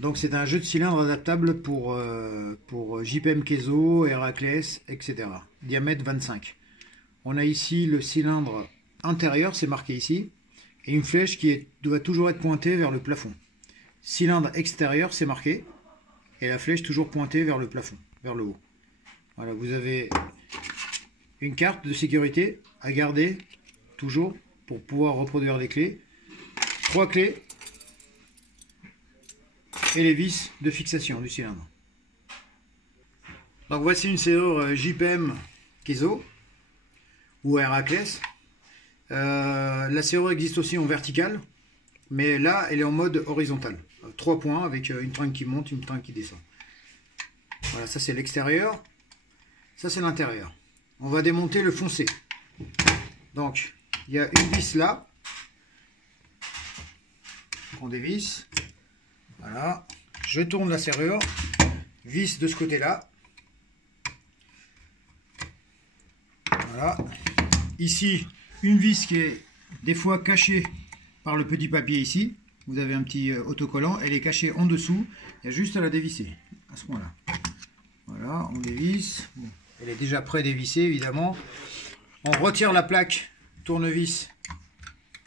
Donc c'est un jeu de cylindre adaptable pour JPM Keizo, Héraclès, etc. Diamètre 25. On a ici le cylindre intérieur, c'est marqué ici, et une flèche qui doit toujours être pointée vers le plafond. Cylindre extérieur, c'est marqué, et la flèche toujours pointée vers le plafond, vers le haut. Voilà, vous avez une carte de sécurité à garder toujours pour pouvoir reproduire les clés. 3 clés et les vis de fixation du cylindre. Donc voici une serrure JPM Keizo ou Héraclès. La serrure existe aussi en verticale, mais là elle est en mode horizontal. 3 points avec une trinque qui monte, une trinque qui descend. Voilà, ça c'est l'extérieur, ça c'est l'intérieur. On va démonter le foncé. Donc il y a une vis là, on dévisse. Voilà, je tourne la serrure, vis de ce côté-là. Voilà, ici une vis qui est des fois cachée par le petit papier ici. Vous avez un petit autocollant, elle est cachée en dessous. Il y a juste à la dévisser à ce moment-là. Voilà, on dévisse. Bon, elle est déjà pré-dévissée évidemment. On retire la plaque tournevis,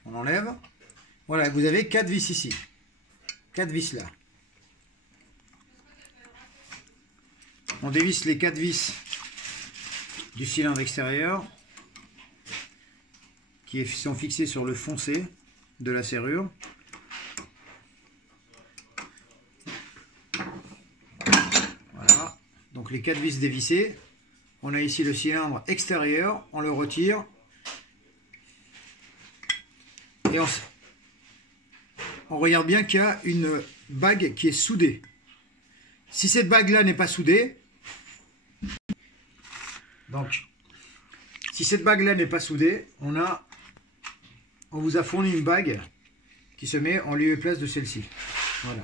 on enlève. Voilà, vous avez 4 vis ici. 4 vis là. On dévisse les 4 vis du cylindre extérieur qui sont fixés sur le foncé de la serrure. Voilà. Donc les 4 vis dévissées. On a ici le cylindre extérieur. On le retire. Et on regarde bien qu'il y a une bague qui est soudée. Si cette bague-là n'est pas soudée, donc si cette bague-là n'est pas soudée, on vous a fourni une bague qui se met en lieu et place de celle-ci. Voilà.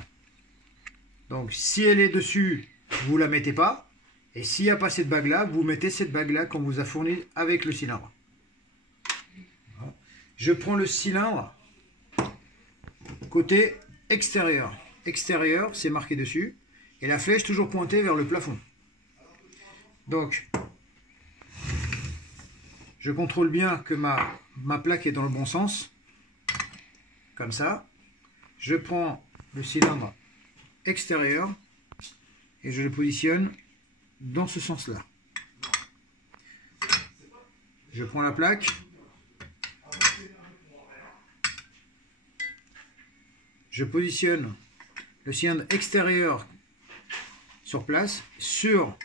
Donc si elle est dessus, vous la mettez pas. Et s'il n'y a pas cette bague-là, vous mettez cette bague-là qu'on vous a fournie avec le cylindre. Voilà. Je prends le cylindre côté extérieur. Extérieur, c'est marqué dessus. Et la flèche toujours pointée vers le plafond. Donc, je contrôle bien que ma plaque est dans le bon sens. Comme ça. Je prends le cylindre extérieur et je le positionne dans ce sens-là. Je prends la plaque. Je positionne le cylindre extérieur sur place, sur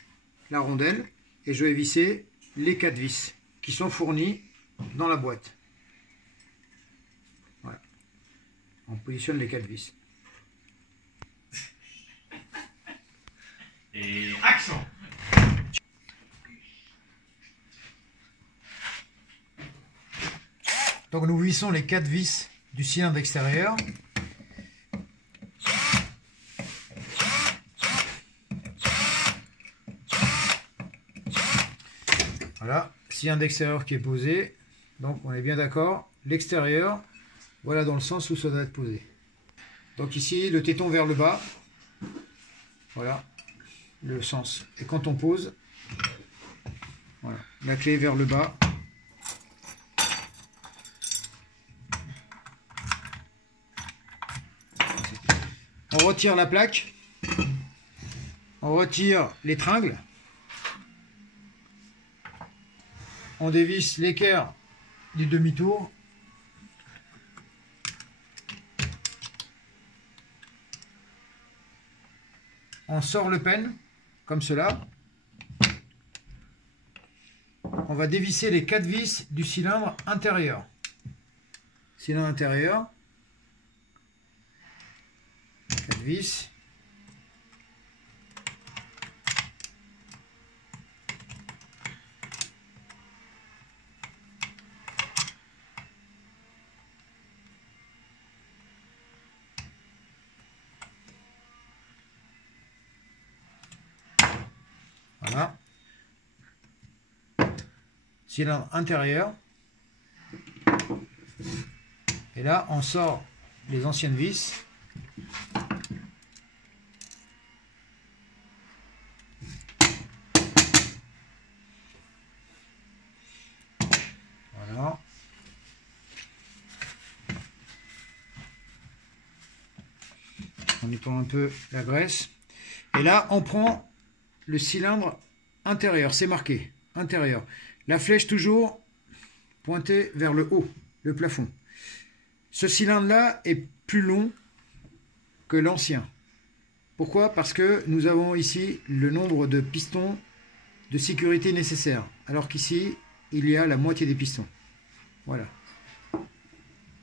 la rondelle, et je vais visser les 4 vis qui sont fournis dans la boîte. Voilà. On positionne les 4 vis. Et accent. Donc nous vissons les 4 vis du cylindre extérieur. Voilà, cylindre extérieur qui est posé. Donc on est bien d'accord. L'extérieur, voilà dans le sens où ça doit être posé. Donc ici, le téton vers le bas. Voilà, le sens. Et quand on pose, voilà, la clé vers le bas. On retire la plaque. On retire les tringles. On dévisse l'équerre du demi-tour. On sort le peigne, comme cela. On va dévisser les 4 vis du cylindre intérieur. Cylindre intérieur. 4 vis. Voilà. Cylindre intérieur. Et là, on sort les anciennes vis. On nettoie un peu la graisse. Et là, on prend le cylindre intérieur. C'est marqué, intérieur. La flèche toujours pointée vers le haut, le plafond. Ce cylindre-là est plus long que l'ancien. Pourquoi? Parce que nous avons ici le nombre de pistons de sécurité nécessaires. Alors qu'ici, il y a la moitié des pistons. Voilà.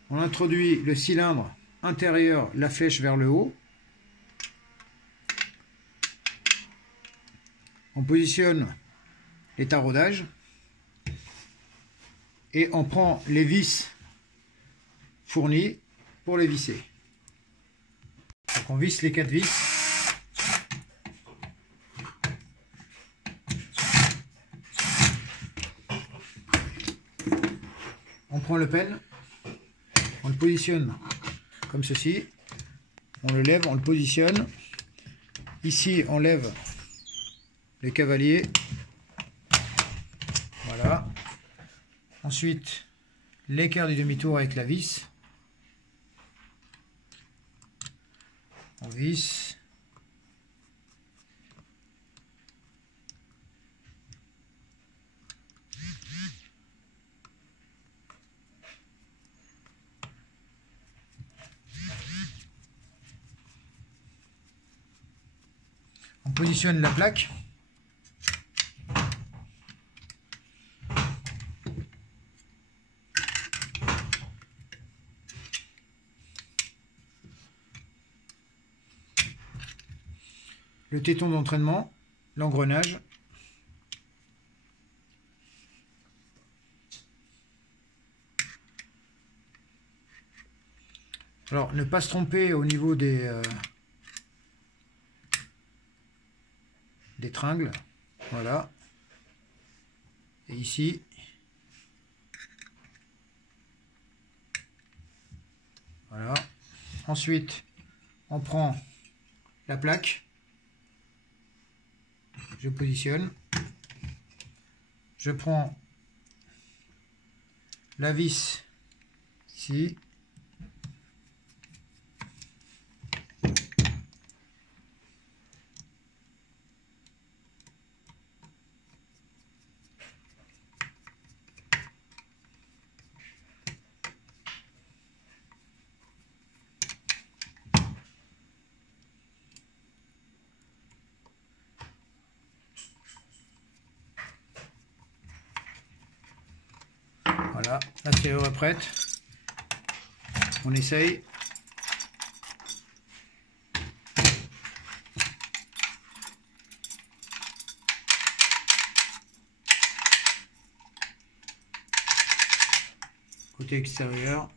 On introduit le cylindre intérieur, la flèche vers le haut. On positionne les taraudages. Et on prend les vis fournies pour les visser. Donc on visse les 4 vis. On prend le pelle, on le positionne comme ceci, on le lève, on le positionne. Ici on lève le cavalier, voilà. Ensuite l'équerre du demi-tour avec la vis, on visse. On positionne la plaque. Le téton d'entraînement, l'engrenage. Alors, ne pas se tromper au niveau des tringles. Voilà. Et ici. Voilà. Ensuite, on prend la plaque. Je positionne. Je prends la vis ici. Voilà, la serrure est prête. On essaye. Côté extérieur.